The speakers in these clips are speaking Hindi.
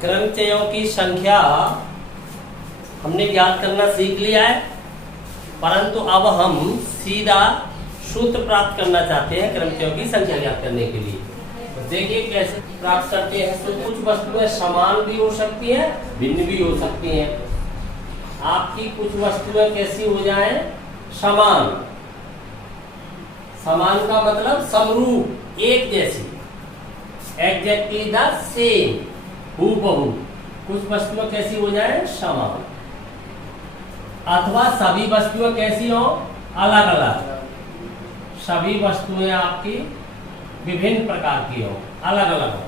क्रमचयों की संख्या हमने ज्ञात करना सीख लिया है, परंतु अब हम सीधा सूत्र प्राप्त करना चाहते हैं क्रमचयों की संख्या ज्ञात करने के लिए। तो देखिए कैसे प्राप्त करते हैं। तो कुछ वस्तुएं समान भी हो सकती हैं, भिन्न भी हो सकती हैं। आपकी कुछ वस्तुएं कैसी हो जाएं? समान। समान का मतलब समरूप, एक जैसी, एग्जैक्टली द सेम, हूबहू। कुछ वस्तुएं कैसी हो जाए? समान। अथवा सभी वस्तुएं कैसी हो? अलग अलग। सभी वस्तुएं आपकी विभिन्न प्रकार की हो, अलग अलग हो,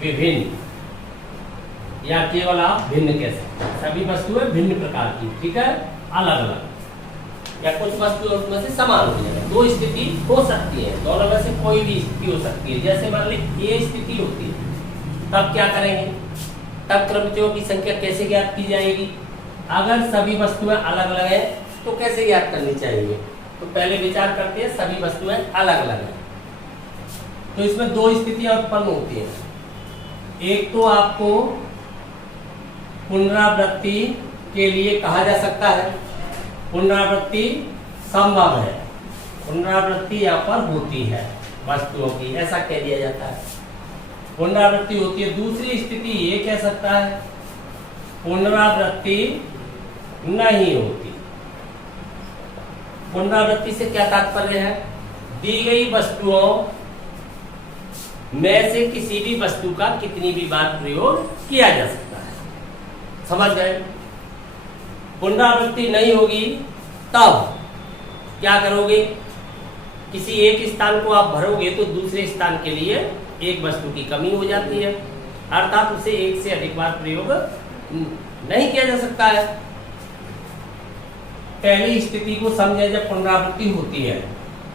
विभिन्न, या केवल आप भिन्न कह सकते हैं। सभी वस्तुएं भिन्न प्रकार की, ठीक है, अलग अलग। या कुछ वस्तुएं उसमें से समान हो जाए। दो स्थिति हो सकती है, दोनों में से कोई भी स्थिति हो सकती है। जैसे मान ली ये स्थिति होती है, तब क्या करेंगे? तब क्रमचयों की संख्या कैसे ज्ञात की जाएगी? अगर सभी वस्तुएं अलग अलग है तो कैसे ज्ञात करनी चाहिए? तो पहले विचार करते हैं, सभी वस्तुएं अलग अलग है तो इसमें दो स्थितियां उत्पन्न होती हैं। एक तो आपको पुनरावृत्ति के लिए कहा जा सकता है, पुनरावृत्ति संभव है, पुनरावृत्ति यहाँ पर होती है वस्तुओं की, ऐसा कह दिया जाता है, पुनरावृत्ति होती है। दूसरी स्थिति ये कह सकता है, पुनरावृत्ति नहीं होती। पुनरावृत्ति से क्या तात्पर्य है? दी गई वस्तुओं में से किसी भी वस्तु का कितनी भी बार प्रयोग किया जा सकता है। समझ गए? पुनरावृत्ति नहीं होगी तब क्या करोगे? किसी एक स्थान को आप भरोगे तो दूसरे स्थान के लिए एक वस्तु की कमी हो जाती है, अर्थात उसे एक से अधिक बार प्रयोग नहीं किया जा सकता है। पहली स्थिति को समझे, जब पुनरावृत्ति होती है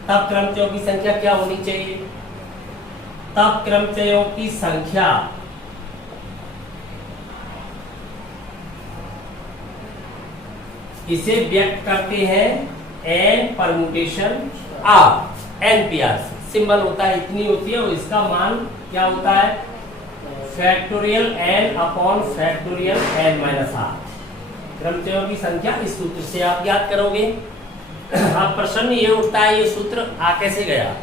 तब क्रमचयों की संख्या क्या होनी चाहिए? तब क्रमचयों की संख्या इसे व्यक्त करते हैं n परम्यूटेशन r, NPR से। सिंबल होता है, इतनी होती है, और इसका मान क्या होता है? Factorial n upon factorial n minus r। क्रमचयों की संख्या इस सूत्र से आप ज्ञात करोगे। अब प्रश्न ये उठता है, ये सूत्र आ कैसे गया?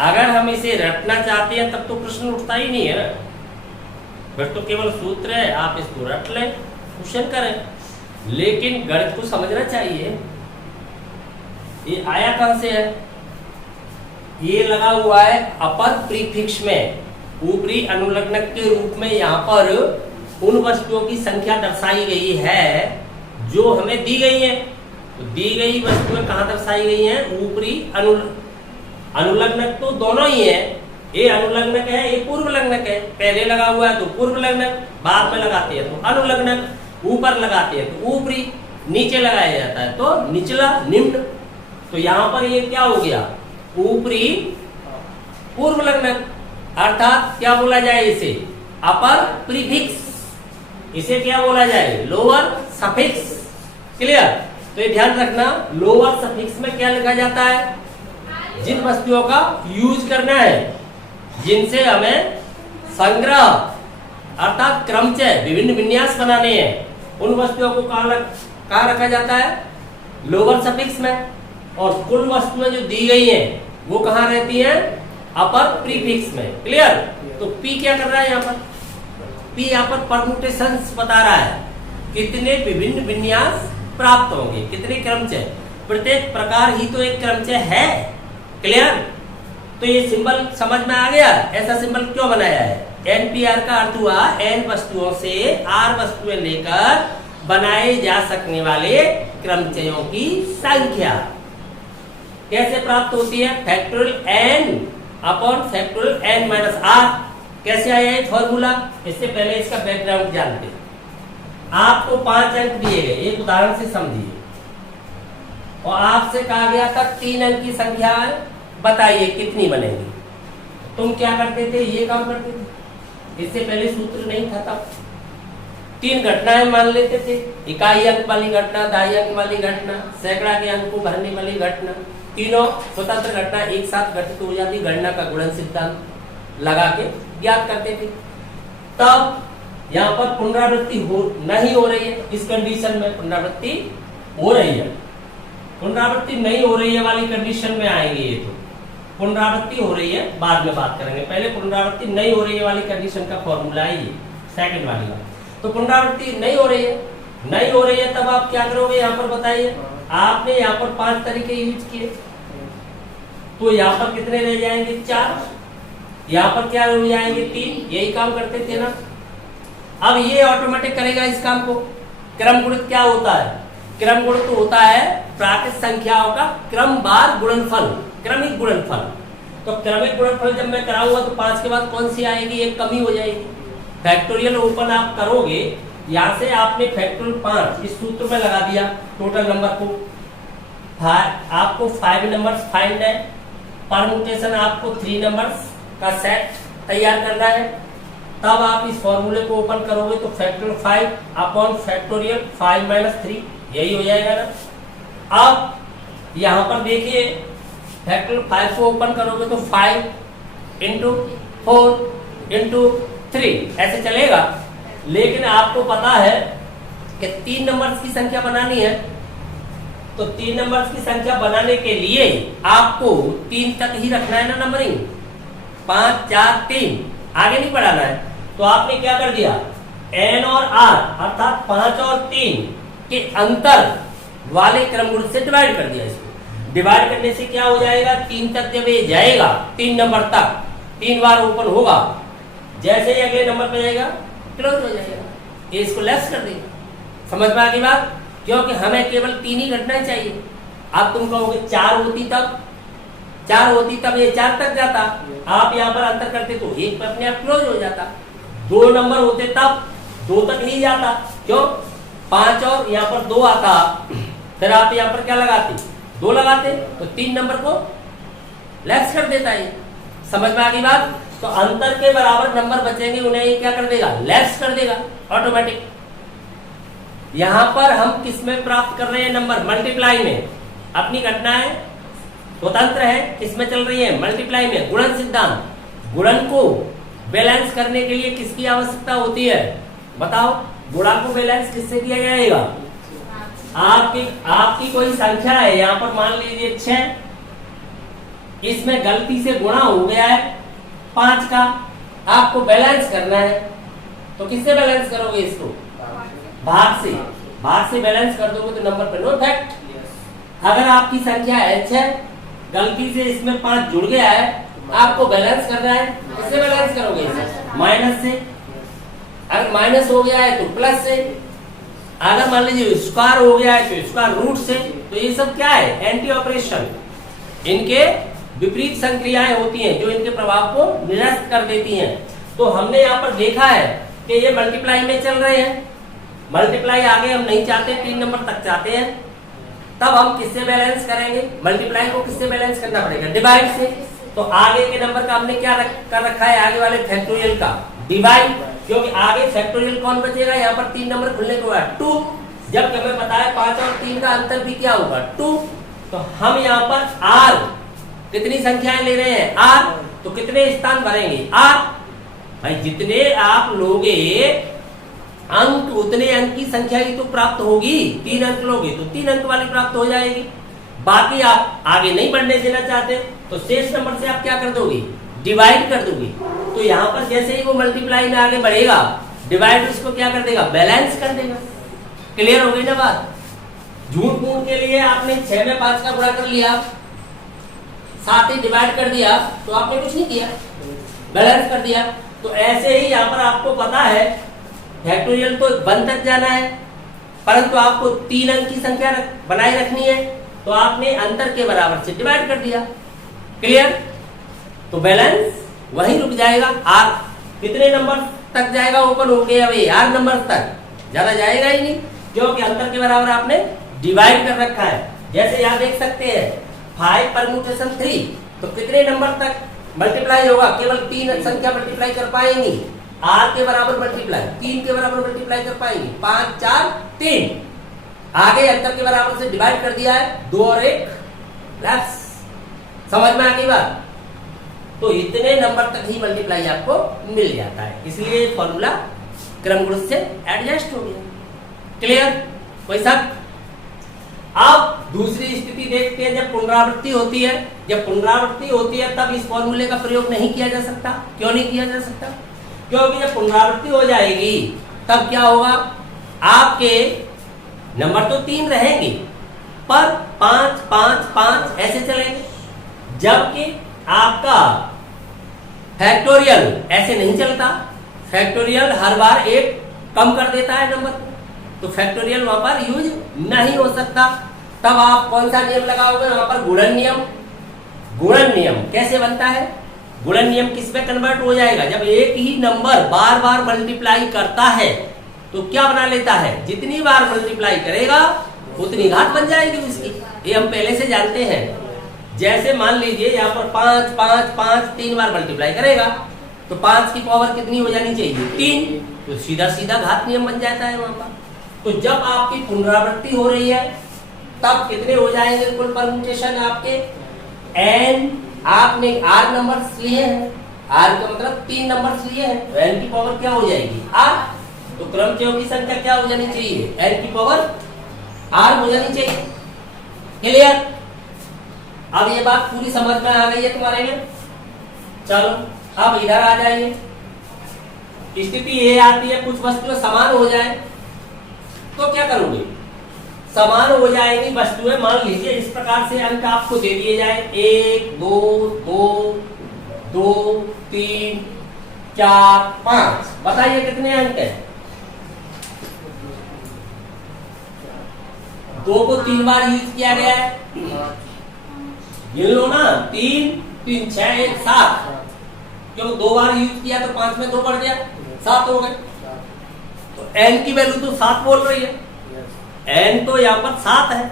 अगर हम इसे रटना चाहते हैं तब तो प्रश्न उठता ही नहीं है ना, फिर तो केवल सूत्र है, आप इसको रट लें, क्वेश्चन करें। लेकिन गणित को समझना चाहिए। ये आया कहां से है? ये लगा हुआ है अपर प्रीफिक्स में, ऊपरी अनुलग्नक के रूप में। यहाँ पर उन वस्तुओं की संख्या दर्शाई गई है जो हमें दी गई है। तो दी गई वस्तुएं कहाँ दर्शाई गई हैं? ऊपरी अनुलग्नक तो दोनों ही है, ये अनुलग्नक है, ये पूर्व लग्नक है। पहले लगा हुआ है तो पूर्व लग्नक, बाद में लगाते हैं तो अनुलग्नक, ऊपर लगाते हैं तो ऊपरी, नीचे लगाया जाता है तो निचला, निम्न। तो यहाँ पर ये क्या हो गया? ऊपरी पूर्व लग्नक, अर्थात क्या बोला जाए इसे? अपर प्रीफिक्स। इसे क्या बोला जाए? Lower suffix. क्लियर? तो ये ध्यान रखना, लोअर सफिक्स में क्या लिखा जाता है? जिन वस्तुओं का यूज करना है, जिनसे हमें संग्रह अर्थात क्रमचय, विभिन्न विन्यास बनाने हैं, उन वस्तुओं को कहाँ रखा जाता है? लोअर सफिक्स में। और कुल वस्तुएं जो दी गई हैं वो कहाँ रहती हैं? अपर प्रीफिक्स में। क्लियर? तो पी क्या कर रहा है यहाँ पर? पी यहाँ पर परम्यूटेशंस बता रहा है, कितने विभिन्न विन्यास प्राप्त होंगे, कितने क्रमचय। प्रत्येक प्रकार ही तो एक क्रमचय है। क्लियर? तो ये सिंबल समझ में आ गया? ऐसा सिंबल क्यों बनाया है? NPR का अर्थ हुआ n वस्तुओं से r वस्तुएं लेकर बनाए जा सकने वाले क्रमचयों की संख्या। कैसे प्राप्त होती है? Factorial n upon factorial n minus r। कैसे आया है फॉर्मूला? इससे पहले इसका बैकग्राउंड जानते हैं। आपको 5 अंक दिए गए, एक उदाहरण से समझिए, और आपसे कहा गया था 3 अंक की संख्या बताइए कितनी बनेगी। तुम क्या करते थे? ये काम करते थे। इससे पहले सूत्र नहीं था तब। 3 घटनाएं मान लेते थे, इकाई अंक वाली घटना, दहाई अंक वाली घटना, सैकड़ा के अंक को भरने वाली घटना। तीनों स्वतंत्र घटना एक साथ घटित हो जाती, गणना का गुणन सिद्धांत। लगा के ज्ञात करते थे। तब यहाँ पर पुनरावृत्ति नहीं हो रही है, इस कंडीशन में पुनरावृत्ति हो रही है। पुनरावृत्ति नहीं हो रही है वाली कंडीशन में आएंगे ये, तो पुनरावृत्ति हो रही है बाद में बात करेंगे, पहले पुनरावृत्ति नहीं हो रही है वाली कंडीशन का फॉर्मूला है ये सेकंड वाली बात। तो पुनरावृत्ति नहीं हो रही है, तब आप क्या करोगे यहाँ पर बताइए। आपने यहाँ पर 5 तरीके यूज किए, तो यहाँ पर कितने रह जाएंगे 4, यहाँ पर क्या हो जाएंगे 3, यही काम करते थे ना। अब ये ऑटोमेटिक करेगा इस काम को। क्रम गुणित क्या होता है? क्रम गुणित तो होता है प्राकृत संख्याओं का क्रमवार गुणनफल, क्रमिक गुणनफल। तो क्रमिक गुणनफल जब मैं कराऊंगा तो 5 के बाद कौन सी आएगी? एक कमी हो जाएगी। फैक्टोरियल ओपन आप करोगे, यहाँ से आपने फैक्टोरियल 5 इस सूत्र में लगा दिया टोटल नंबर को। आपको 5 नंबर्स फाइंड है, परमुटेशन आपको 3 नंबर्स का सेट तैयार करना है। तब आप इस फॉर्मूले को ओपन करोगे तो फैक्टोरियल 5 अपॉन फैक्टोरियल 5 माइनस 3, यही हो जाएगा ना। अब यहाँ पर देखिए फैक्टोरियल 5 को ओपन करोगे तो 5 इंटू 4 इंटू 3 ऐसे चलेगा। लेकिन आपको पता है कि 3 नंबर्स की संख्या बनानी है, तो 3 नंबर्स की संख्या बनाने के लिए आपको 3 तक ही रखना है ना नंबरिंग, 5 4 3 आगे नहीं बढ़ाना है। तो आपने क्या कर दिया, n और r अर्थात 5 और 3 के अंतर वाले क्रम गुणित से डिवाइड कर दिया। इसको डिवाइड करने से क्या हो जाएगा, 3 तक जब ये जाएगा 3 नंबर तक 3 बार ओपन होगा, जैसे ही अगले नंबर पे जाएगा क्लोज हो जाएगा, ये इसको लेस कर देगा। समझ में आ गई बात? क्योंकि हमें केवल 3 ही घटना चाहिए। अब तुम कहोगे 4 होती तब ये 4 तक जाता, आप यहाँ पर अंतर करते तो 1 पर अपने आप क्लोज हो जाता। 2 नंबर होते तब 2 तक ही जाता, क्यों 5 और यहाँ पर 2 आता, फिर आप यहाँ पर क्या लगाते 2 लगाते, तो 3 नंबर को लेस कर देता है। समझ में आ गई बात? तो अंतर के बराबर नंबर बचेंगे, उन्हें ये क्या कर देगा, लेस कर देगा ऑटोमेटिक। यहाँ पर हम किस में प्राप्त कर रहे हैं नंबर, मल्टीप्लाई में। अपनी घटनाएं स्वतंत्र है, किसमें चल रही है, मल्टीप्लाई में। गुणन सिद्धांत, गुणन को बैलेंस करने के लिए किसकी आवश्यकता होती है बताओ? गुणा को बैलेंस किससे किया जाएगा? आपकी कोई संख्या है, यहाँ पर मान लीजिए 6, इसमें गलती से गुणा हो गया है 5 का, आपको बैलेंस करना है, तो किससे बैलेंस करोगे इसको? भाग से बैलेंस कर दोगे तो नंबर पे नो इफेक्ट। अगर आपकी संख्या है 6, गलती से इसमें 5 जुड़ गया है, आपको बैलेंस करना है, किससे बैलेंस करोगे? माइनस से। अगर माइनस हो गया है तो प्लस से, अगर मान लीजिए स्क्वायर हो गया है तो स्क्वायर रूट से। तो ये सब क्या है, एंटी ऑपरेशन, इनके विपरीत संक्रियाएं होती हैं जो इनके प्रभाव को निरस्त कर देती हैं। तो हमने यहाँ पर देखा है कि ये मल्टीप्लाई में चल रहे हैं, मल्टीप्लाई आगे हम नहीं चाहते, 3 नंबर तक चाहते हैं, तब हम किससे बैलेंस करेंगे? मल्टीप्लाई को किससे बैलेंस करना पड़ेगा? डिवाइड से। तो आगे के नंबर का हमने क्या कर रखा है, आगे वाले फैक्टोरियल का डिवाइड, क्योंकि आगे फैक्टोरियल कौन बचेगा, यहाँ पर 3 नंबर खुलने के बाद 2, जब हमें पता है 5 और 3 का अंतर भी क्या होगा 2। तो हम यहाँ पर r कितनी संख्याएं ले रहे हैं, r, तो कितने स्थान भरेंगे r? भाई जितने आप लोगे अंक उतने अंक की संख्या ही तो प्राप्त होगी। 3 अंक लोगे तो 3 अंक वाली प्राप्त हो जाएगी। बाकी आप आगे नहीं बढ़ने देना चाहते तो शेष नंबर से आप क्या कर दोगे, डिवाइड कर दोगे। तो यहाँ पर जैसे ही वो मल्टीप्लाई में आगे बढ़ेगा, डिवाइड उसको क्या कर देगा, बैलेंस कर देगा। क्लियर हो गई ना बात? झूठ मूठ के लिए आपने 6 में 5 का गुणा कर लिया, साथ ही डिवाइड कर दिया, तो आपने कुछ नहीं किया, बैलेंस कर दिया। तो ऐसे ही यहाँ पर आपको पता है फैक्टोरियल तो 1 तक जाना है, परंतु आपको 3 अंक की संख्या बनाए रखनी है, तो आपने अंतर के बराबर से डिवाइड कर दिया। क्लियर? तो बैलेंस वहीं रुक जाएगा। आर कितने नंबर तक जाएगा ओपन होके, अभी 8 नंबर तक, ज्यादा जाएगा ही नहीं, क्योंकि अंतर के बराबर आपने डिवाइड कर रखा है। जैसे यहाँ देख सकते हैं 5 परम्यूटेशन 3, तो कितने नंबर तक मल्टीप्लाई होगा, केवल 3 संख्या मल्टीप्लाई कर पाएंगी। r के बराबर मल्टीप्लाई 3 के बराबर मल्टीप्लाई कर पाएंगे, 5 4 3, आगे अंतर के बराबर से डिवाइड कर दिया है, 2 और 1 प्लस। समझ में आ गई बात? तो इतने नंबर तक ही मल्टीप्लाई आपको मिल जाता है, इसलिए फॉर्मूला क्रम गुण से एडजस्ट हो गया। क्लियर? कोई शक? अब दूसरी स्थिति देखते हैं, जब पुनरावृत्ति होती है। जब पुनरावृत्ति होती है तब इस फॉर्मूले का प्रयोग नहीं किया जा सकता। क्यों नहीं किया जा सकता? क्योंकि जब पुनरावृत्ति हो जाएगी तब क्या होगा, आपके नंबर तो 3 रहेंगे पर 5 5 5 ऐसे चलेंगे, जबकि आपका फैक्टोरियल ऐसे नहीं चलता। फैक्टोरियल हर बार एक कम कर देता है नंबर को, तो फैक्टोरियल वहां पर यूज नहीं हो सकता। तब आप कौन सा नियम लगाओगे वहां पर? गुणन नियम। गुणन नियम कैसे बनता है? गुणन नियम किस में कन्वर्ट हो जाएगा? जब एक ही नंबर बार बार मल्टीप्लाई करता है तो क्या बना लेता है, जितनी बार मल्टीप्लाई करेगा उतनी घात बन जाएगी उसकी। ये हम पहले से जानते हैं। जैसे मान लीजिए यहाँ पर 5 5 5 3 बार मल्टीप्लाई करेगा तो 5 की पावर कितनी हो जानी चाहिए? 3। तो सीधा सीधा घात नियम बन जाता है वहां पर। तो जब आपकी पुनरावृत्ति हो रही है तब कितने हो जाएंगे कुल परम्यूटेशन आपके? n, आपने r नंबर्स लिए हैं, r का मतलब 3 नंबर्स लिए हैं, तो n की पावर क्या हो जाएगी? r। तो क्रमचयों की संख्या क्या हो जानी चाहिए? n की पावर r हो जानी चाहिए। क्लियर? अब ये बात पूरी समझ में आ गई है तुम्हारे लिए? चलो अब इधर आ जाइए। स्थिति ये आती है कुछ वस्तुएं समान हो जाए तो क्या करोगे? समान हो जाएगी वस्तुएं, मान लीजिए इस प्रकार से अंक आपको दे दिए जाए 1 2 2 2 3 4 5। बताइए कितने अंक है? 2 को 3 बार यूज किया गया है, गिन लो ना। 3 3 6 1 7। क्यों 2 बार यूज किया तो 5 में 2 बढ़ गया, 7 हो गए। तो n की वैल्यू तो 7 बोल रही है, n तो यहाँ पर 7 है,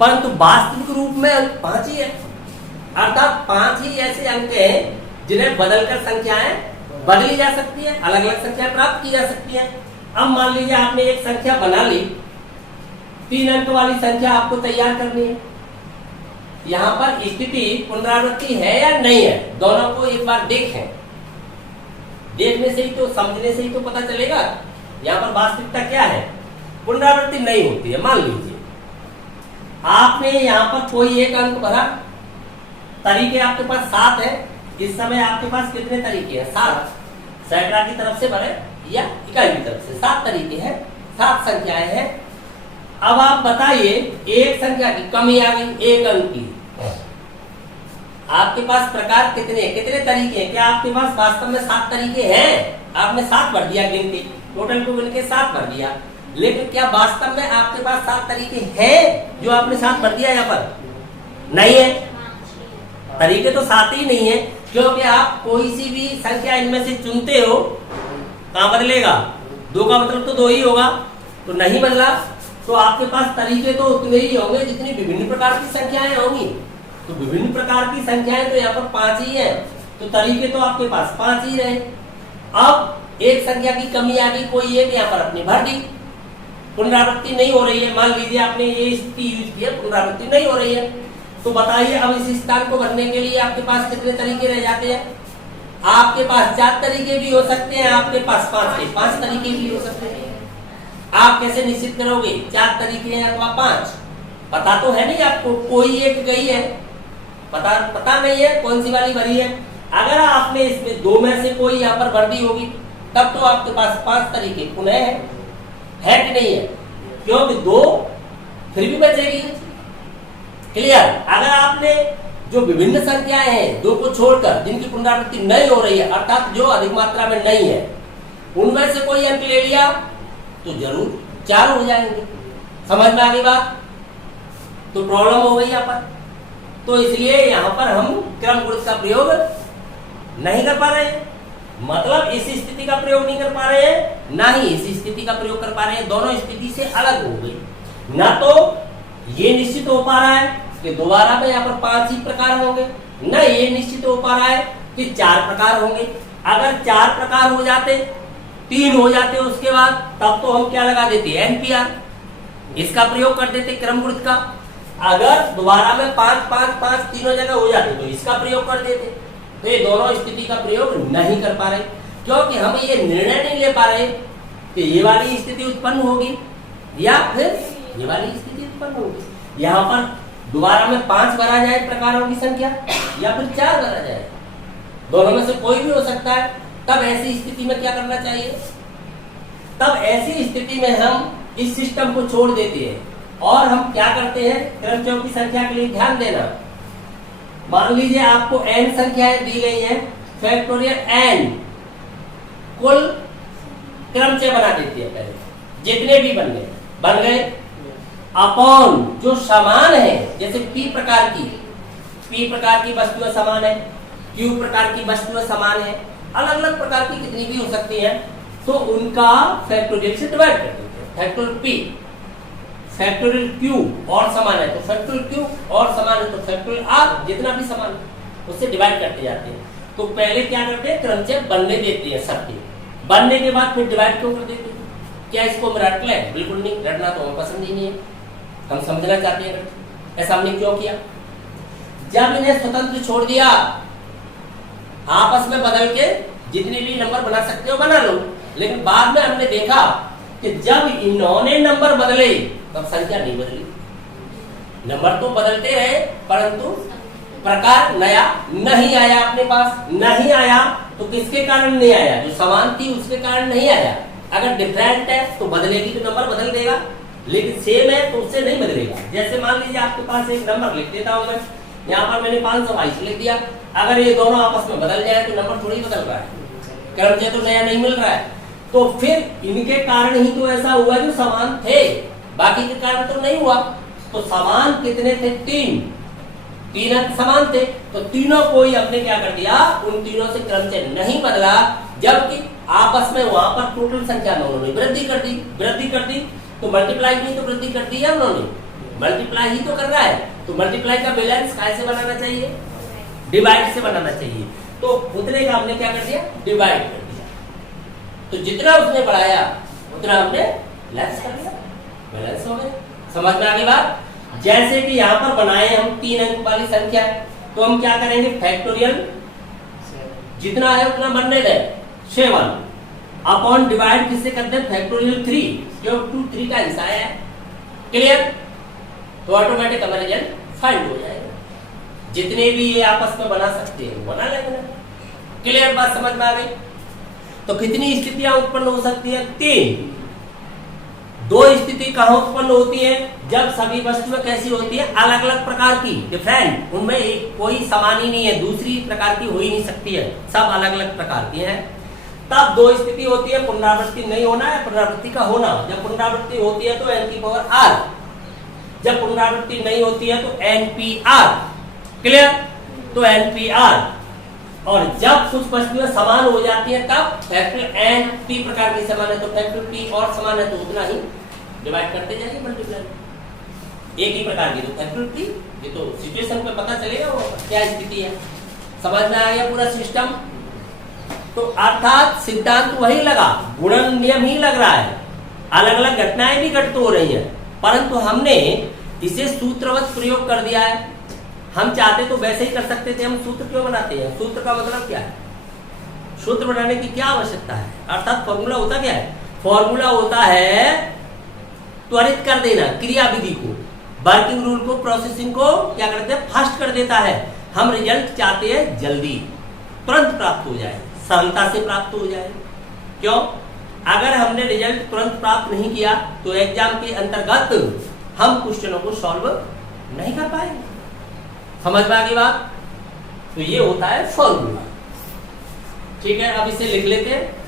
परंतु वास्तविक रूप में अंक 5 ही है। अर्थात 5 ही ऐसे अंक हैं जिन्हें बदलकर संख्याएं बदली जा सकती है, अलग अलग संख्या प्राप्त की जा सकती है। अब मान लीजिए आपने एक संख्या बना ली, 3 अंक वाली संख्या आपको तैयार करनी है। यहाँ पर स्थिति पुनरावृत्ति है या नहीं है, दोनों को एक बार देखें। देखने से ही तो, समझने से ही तो पता चलेगा यहाँ पर वास्तविकता क्या है। पुनरावृत्ति नहीं होती है। मान लीजिए आपने यहाँ पर कोई एक अंक भरा, तरीके आपके पास 7 है। इस समय आपके पास कितने तरीके हैं? 7। सैकड़ा की तरफ से भरे या इकाई की तरफ से, 7 तरीके हैं, 7 संख्याएं हैं। अब आप बताइए, एक संख्या की कमी आ गई, एक अंक की। आपके पास प्रकार कितने कितने तरीके हैं? क्या आपके पास वास्तव में 7 तरीके हैं? आपने 7 भर दिया, गिनती टोटल को गिन के 7 भर दिया, लेकिन क्या वास्तव में आपके पास 7 तरीके हैं जो आपने 7 भर दिया? यहाँ पर नहीं है, तरीके तो 7 ही नहीं है, क्योंकि आप कोई सी भी संख्या इनमें से चुनते हो, कहाँ बदलेगा? 2 का मतलब तो 2 ही होगा, तो नहीं बदला। तो आपके पास तरीके तो उतने ही होंगे जितनी विभिन्न प्रकार की संख्याएं होंगी। तो विभिन्न प्रकार की संख्याएं तो यहाँ पर 5 ही है, तो तरीके तो आपके पास 5 ही रहे। अब एक संख्या की कमी आ गई, कोई एक यहाँ पर अपनी भर दी, पुनरावृत्ति नहीं हो रही है। मान लीजिए आपने ये स्थिति यूज किया, पुनरावृत्ति नहीं हो रही है, तो बताइए अब इस स्थान को भरने के लिए आपके पास कितने तरीके रह जाते हैं? आपके पास 4 तरीके भी हो सकते हैं, आपके पास 5 तरीके भी हो सकते हैं। आप कैसे निश्चित करोगे 4 तरीके हैं अथवा 5? पता तो है नहीं आपको, कोई एक गई है, पता नहीं है कौन सी वाली भरी है। अगर आपने इसमें 2 में से कोई यहाँ पर भर दी होगी तब तो आपके पास 5 तरीके पुनः है कि नहीं है? क्योंकि 2 फिर भी बचेगी। क्लियर? अगर आपने जो विभिन्न संख्याएं हैं 2 को छोड़कर जिनकी पुनरावृत्ति नहीं हो रही है, अर्थात जो अधिक मात्रा में नहीं है, उनमें से कोई अंक ले लिया तो जरूर 4 हो जाएंगे। समझ में आ गई बात? तो प्रॉब्लम हो गई यहाँ पर। तो इसलिए यहाँ पर हम क्रम गुण का प्रयोग नहीं कर पा रहे हैं, मतलब इस स्थिति का प्रयोग नहीं कर पा रहे हैं, ना ही इस स्थिति का प्रयोग कर पा रहे हैं। दोनों स्थिति से अलग हो गई। ना तो ये निश्चित हो पा रहा है कि दोबारा में यहाँ पर 5 ही प्रकार होंगे, न ये निश्चित हो पा रहा है कि 4 प्रकार होंगे। अगर 4 प्रकार हो जाते, 3 हो जाते उसके बाद, तब तो हम क्या लगा देते? NPR, इसका प्रयोग कर देते क्रम गुण का। अगर दोबारा में 5 5 5 तीनों जगह हो जाते तो इसका प्रयोग कर देते। तो ये दोनों स्थिति का प्रयोग नहीं कर पा रहे, क्योंकि हम ये निर्णय नहीं ले पा रहे कि ये वाली स्थिति उत्पन्न होगी या फिर ये वाली स्थिति उत्पन्न होगी। यहाँ पर दोबारा में 5 भरा जाए प्रकारों की संख्या या फिर 4 भरा जाए, दोनों में से कोई भी हो सकता है। तब ऐसी स्थिति में क्या करना चाहिए? तब ऐसी स्थिति में हम इस सिस्टम को छोड़ देते हैं और हम क्या करते हैं, क्रमचयों की संख्या के लिए ध्यान देना। मान लीजिए आपको n संख्याएं दी गई हैं, फैक्टोरियल n कुल क्रमचय बना देती है। पहले जितने भी बन गए अपॉन जो समान है, जैसे p प्रकार की वस्तुएं समान है, q प्रकार की वस्तुएं समान है, अलग अलग प्रकार की कितनी भी हो सकती है, तो उनका फैक्टोरियल से डिवाइड कर देते हैं। फैक्टोरियल p फैक्टोरियल q और समान है तो फैक्टोरियल q और समान है तो फैक्टोरियल r, जितना भी समान है उससे डिवाइड करते जाते हैं। तो पहले क्या करते हैं, क्रमचय बनने देते हैं सबके, बनने के बाद फिर डिवाइड क्यों कर देते हैं? क्या इसको हम रट लें? बिल्कुल नहीं, रटना तो हमें पसंद ही नहीं है, हम समझना चाहते हैं ऐसा हमने क्यों किया। जब इन्हें स्वतंत्र छोड़ दिया, आपस में बदल के जितने भी नंबर बना सकते हो बना लो, लेकिन बाद में हमने देखा कि जब इन्होंने नंबर बदले तब संख्या नहीं बदली। नंबर तो बदलते रहे परंतु प्रकार नया नहीं आया, अपने पास नहीं आया। तो किसके कारण नहीं आया? जो समान थी उसके कारण नहीं आया। अगर डिफरेंट है तो बदलेगी तो नंबर बदल देगा, लेकिन सेम है तो उससे नहीं बदलेगा। जैसे मान लीजिए आपके पास एक नंबर लिख देता हूं मैं, यहाँ पर मैंने 522 लिख दिया, अगर ये दोनों आपस में बदल जाए तो नंबर थोड़ी बदल रहा है, क्रमचय तो नया नहीं मिल रहा है। तो फिर इनके कारण ही तो ऐसा हुआ जो समान थे, बाकी के कारण तो नहीं हुआ। तो समान कितने थे? 3 अंक समान थे, तो तीनों को ही हमने क्या कर दिया, उन तीनों से क्रमचय नहीं बदला, जबकि आपस में वहां पर टोटल संख्या में उन्होंने वृद्धि कर दी। तो मल्टीप्लाई भी तो वृद्धि कर दी है उन्होंने, मल्टीप्लाई ही तो कर रहा है। तो मल्टीप्लाई का बैलेंस कैसे बनाना चाहिए? डिवाइड से बनाना चाहिए। तो उतने का हमने क्या कर दिया, डिवाइड कर दिया। तो जितना उसने बढ़ाया उतना हमने लेस कर दिया, बैलेंस हो गया। समझ में आ गई बात? जैसे कि यहाँ पर बनाए हम 3 अंक वाली संख्या, तो हम क्या करेंगे, फैक्टोरियल जितना है उतना बनने दें 7 अपॉन डिवाइड किससे करते हैं, फैक्टोरियल 3, जो 2 3 का हिस्सा है। क्लियर? तो ऑटोमेटिक हमारा रिजल्ट फाइंड हो जाएगा। जितने भी ये आपस में बना सकते हैं बना लेंगे। क्लियर बात समझ में आ गई? तो कितनी स्थितियां उत्पन्न हो सकती है? 3। 2 स्थिति कहां उत्पन्न होती है? जब सभी वस्तुएं कैसी होती है, अलग अलग प्रकार की, डिफरेंट, उनमें एक कोई समान ही नहीं है, दूसरी प्रकार की हो ही नहीं सकती है, सब अलग अलग प्रकार की है। तब 2 स्थिति होती है, पुनरावृत्ति नहीं होना है, पुनरावृत्ति का होना। जब पुनरावृत्ति होती है तो n की पावर r, जब पुनरावृत्ति नहीं होती है तो npr। क्लियर? तो npr। और जब कुछ वस्तुएं समान हो जाती है तब फैक्टोरियल n p प्रकार की समान है तो फैक्टोरियल p और समान है तो उतना ही डिवाइड करते जाइए, मल्टीप्लाई। एक ही प्रकार की तो फैक्टोरियल p, ये तो सिचुएशन पे पता चलेगा वो क्या स्थिति है। समझ में आ गया पूरा सिस्टम? तो अर्थात सिद्धांत वही लगा, गुणन नियम ही लग रहा है, अलग अलग घटनाएं भी घटित हो रही हैं, परंतु हमने इसे सूत्रवत प्रयोग कर दिया है। हम चाहते तो वैसे ही कर सकते थे, हम सूत्र क्यों बनाते हैं? सूत्र का मतलब क्या है? सूत्र बनाने की क्या आवश्यकता है? अर्थात फॉर्मूला होता क्या है? फॉर्मूला होता है त्वरित कर देना क्रिया विधि को, वर्किंग रूल को, प्रोसेसिंग को क्या करते हैं, फास्ट कर देता है। हम रिजल्ट चाहते हैं जल्दी, तुरंत प्राप्त हो जाए, सरलता से प्राप्त हो जाए। क्यों? अगर हमने रिजल्ट तुरंत प्राप्त नहीं किया तो एग्जाम के अंतर्गत हम क्वेश्चनों को सॉल्व नहीं कर पाएंगे। समझ में आ गई बात? तो ये होता है फॉर्मूला। ठीक है, अब इसे लिख लेते हैं।